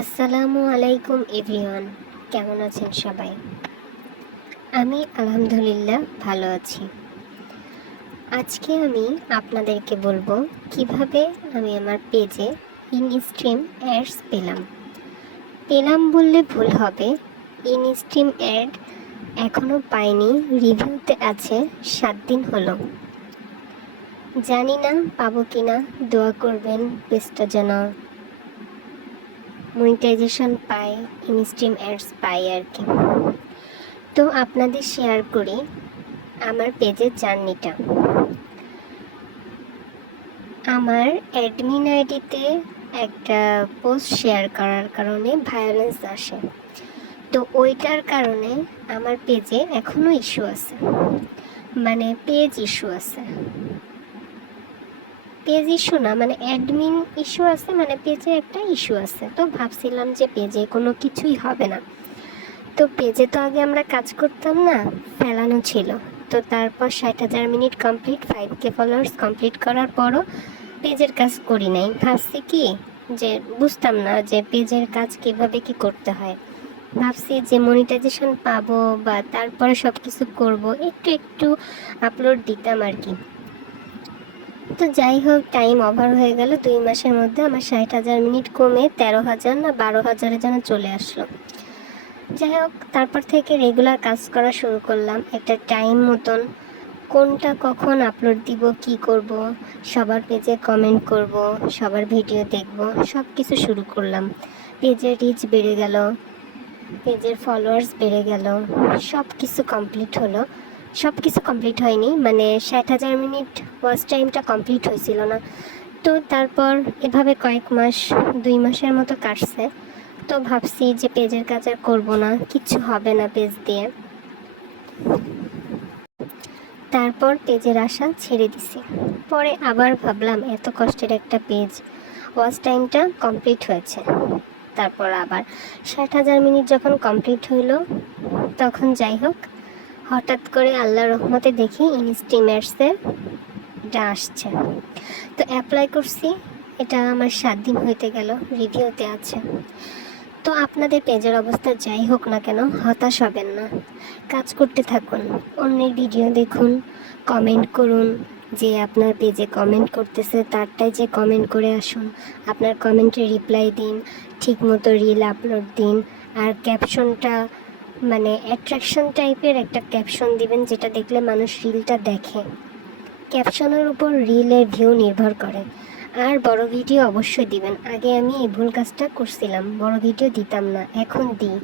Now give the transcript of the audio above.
আসসালামু আলাইকুম এভরিওয়ান, কেমন আছেন সবাই? আমি আলহামদুলিল্লাহ ভালো আছি। আজকে আমি আপনাদেরকে বলবো কিভাবে আমি আমার পেজে ইনস্ট্রিম অ্যাডস পেলাম বললে ভুল হবে। ইনস্ট্রিম অ্যাড এখনও পাইনি, রিভিউতে আছে, 7 দিন হলো। জানি না পাবো কিনা, দোয়া করবেন পেজটা যেন মনিটাইজেশন পাই, ইনস্ট্রিম অ্যাডস পাই আর কি। তো আপনাদের শেয়ার করি আমার পেজের জার্নিটা। আমার অ্যাডমিন আইডিতে একটা পোস্ট শেয়ার করার কারণে ভায়োলেন্স আসে, তো ওইটার কারণে আমার পেজে এখনও ইস্যু আছে, মানে পেজ ইস্যু আছে। পেজ ইস্যু না, মানে অ্যাডমিন ইস্যু আছে, মানে পেজে একটা ইস্যু আছে। তো ভাবছিলাম যে পেজে কোনো কিছুই হবে না, তো পেজে তো আগে আমরা কাজ করতাম না, ফেলানো ছিল। তো তারপর 60,000 minute complete, 5K followers complete করার পরও পেজের কাজ করি নাই। ভাবছি কি যে বুঝতাম না যে পেজের কাজ কিভাবে কি করতে হয়। ভাবছি যে মনিটাইজেশন পাবো বা তারপরে সব কিছু করবো, একটু একটু আপলোড দিতাম আর কি। তো যাই হোক, টাইম ওভার হয়ে গেল। 2 মাসের মধ্যে আমার 60,000 মিনিট কমে 13,000 না 12,000-এ যেন চলে আসলো। যাই হোক, তারপর থেকে রেগুলার কাজ করা শুরু করলাম একটা টাইম মতন, কোনটা কখন আপলোড দিব, কি করব, সবার পেজে কমেন্ট করব, সবার ভিডিও দেখব, সব কিছু শুরু করলাম। পেজের রিচ বেড়ে গেল, পেজের ফলোয়ার্স বেড়ে গেল, সব কিছু কমপ্লিট হলো। সব কিছু কমপ্লিট হয়নি, মানে 60,000 মিনিট ওয়াচ টাইমটা কমপ্লিট হয়েছিল না। তো তারপর এভাবে কয়েক মাস, 2 মাসের মতো কাটছে। তো ভাবছি যে পেজের কাজ আর করবো না, কিচ্ছু হবে না পেজ দিয়ে। তারপর পেজের আশা ছেড়ে দিছি। পরে আবার ভাবলাম এত কষ্টের একটা পেজ, ওয়াচ টাইমটা কমপ্লিট হয়েছে। তারপর আবার 60,000 মিনিট যখন কমপ্লিট হইল, তখন যাই হোক, হঠাৎ করে আল্লাহর রহমতে দেখি ইনস্ট্রিম অ্যাডসে এটা আসছে। তো অ্যাপ্লাই করছি, এটা আমার 7 দিন হইতে গেল, রিভিউতে আছে। তো আপনাদের পেজের অবস্থা যাই হোক না কেন, হতাশ হবেন না, কাজ করতে থাকুন, অন্যের ভিডিও দেখুন, কমেন্ট করুন। যে আপনার পেজে কমেন্ট করতেছে তারটাই যে কমেন্ট করে আসুন, আপনার কমেন্টে রিপ্লাই দিন, ঠিকমতো রিল আপলোড দিন। আর ক্যাপশনটা মানে অ্যাট্রাকশন টাইপের একটা ক্যাপশন দিবেন, যেটা দেখলে মানুষ রিলটা দেখে। ক্যাপশনের উপর রিলের ভিউ নির্ভর করে। আর বড় ভিডিও অবশ্যই দিবেন। আগে আমি এই ভুল কাজটা করছিলাম, বড় ভিডিও দিতাম না, এখন দিই।